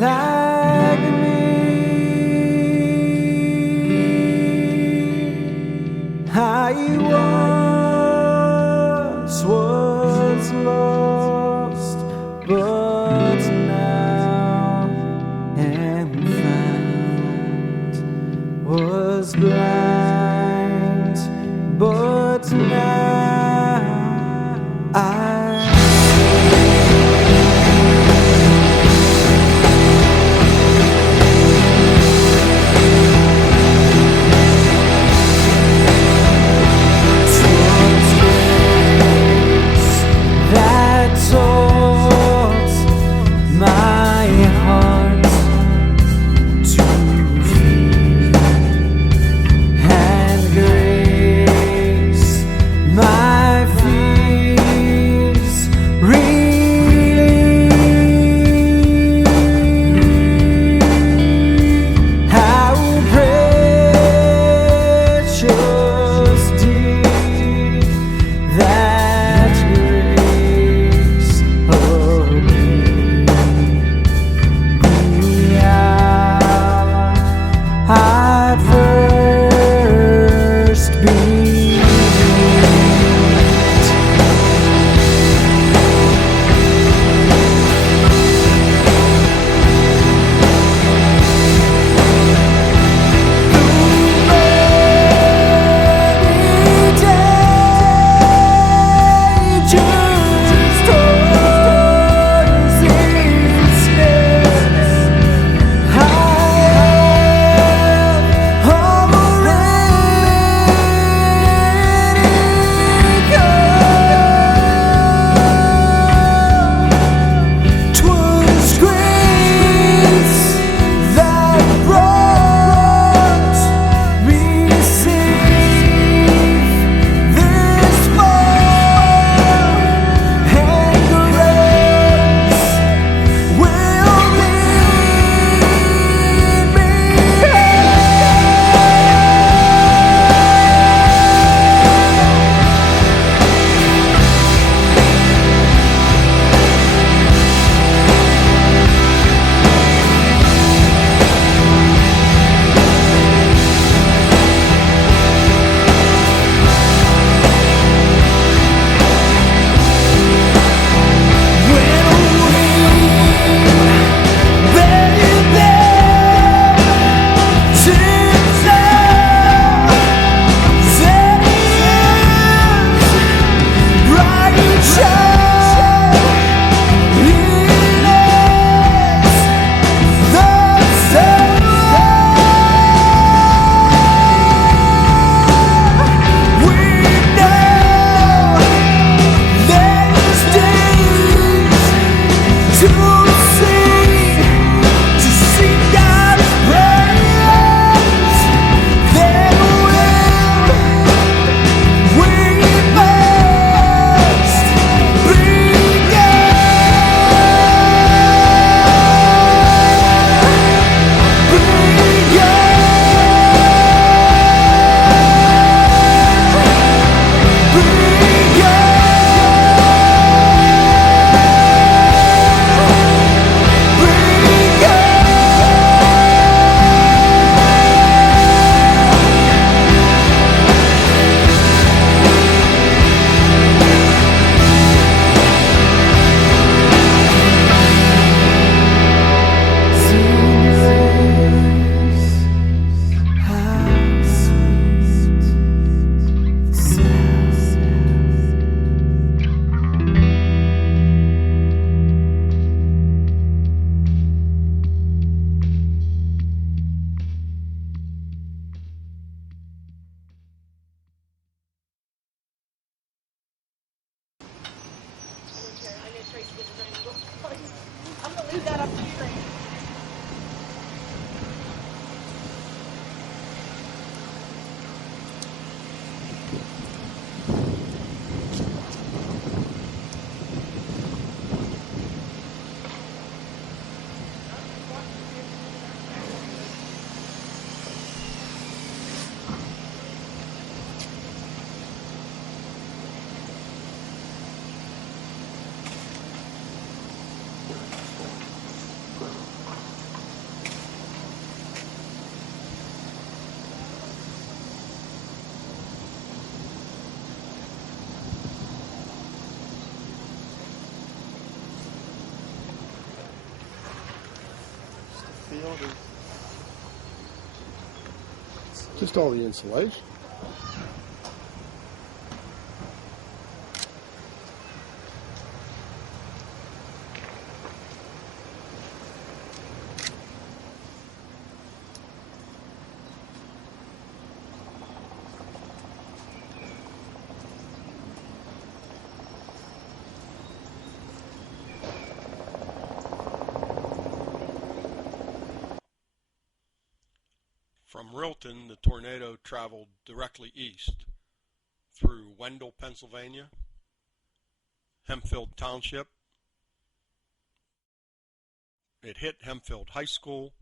like me. I once was lost, but now am found. Was blind, but now I see. field is Just all the insulation. From Rilton, the tornado traveled directly east through Wendell, Pennsylvania, Hempfield Township. It hit Hempfield High School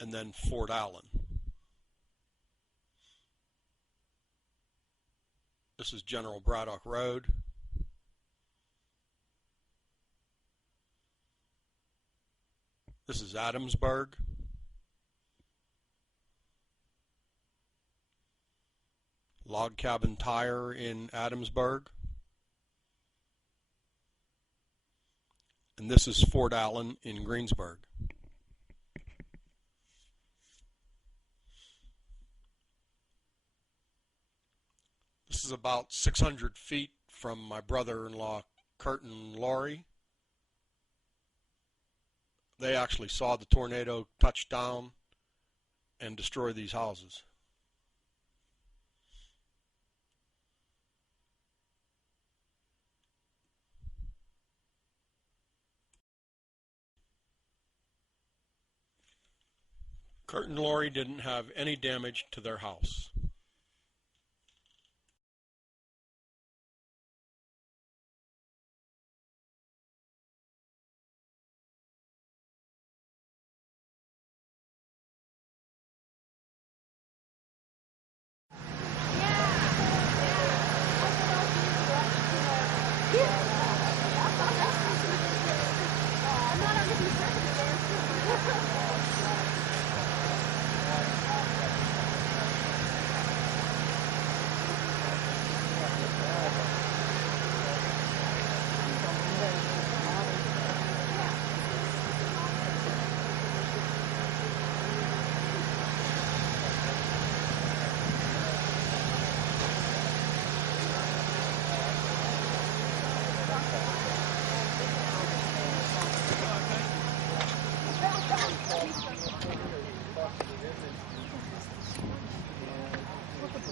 and then Fort Allen. This is General Braddock Road. This is Adamsburg. Log Cabin Tire in Adamsburg. And this is Fort Allen in Greensburg. This is about 600 feet from my brother-in-law, Kurt and Laurie. They actually saw the tornado touch down and destroy these houses. Kurt and Laurie didn't have any damage to their house.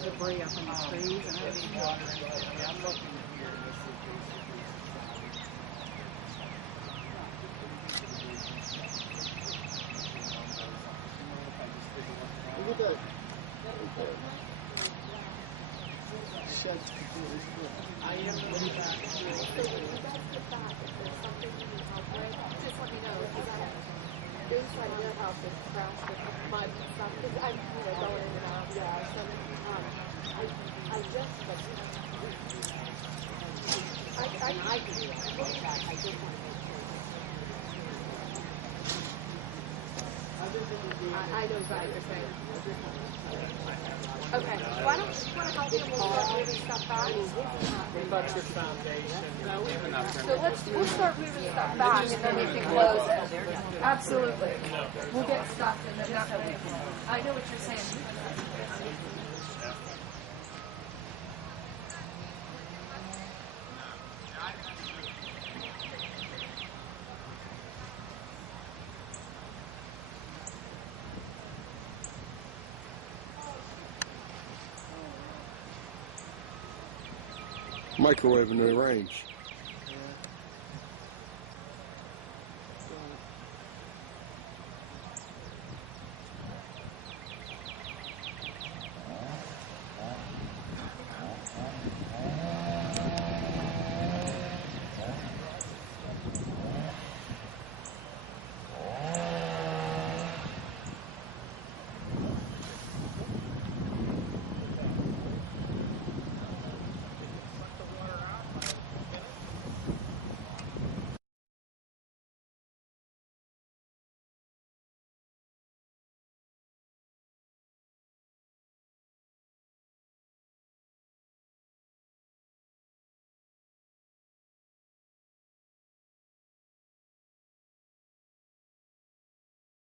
Debris up in the trees and everything. I'm looking here in this look at that. Shed's completely split. I am looking back. So when you guys get back, if there's something you need help with, just let me know. Because inside your house is crashed with mud and stuff. Because I'm, going in and out. Yeah. So, I just, but I can do that. I just want to make sure. I know exactly what you're saying. Okay, why don't you want to help me and we'll start moving stuff back? But your foundation. So we'll start moving stuff back and then we can close it. Absolutely. We'll get stuff and then that way. I know what you're saying. Microwave in the range.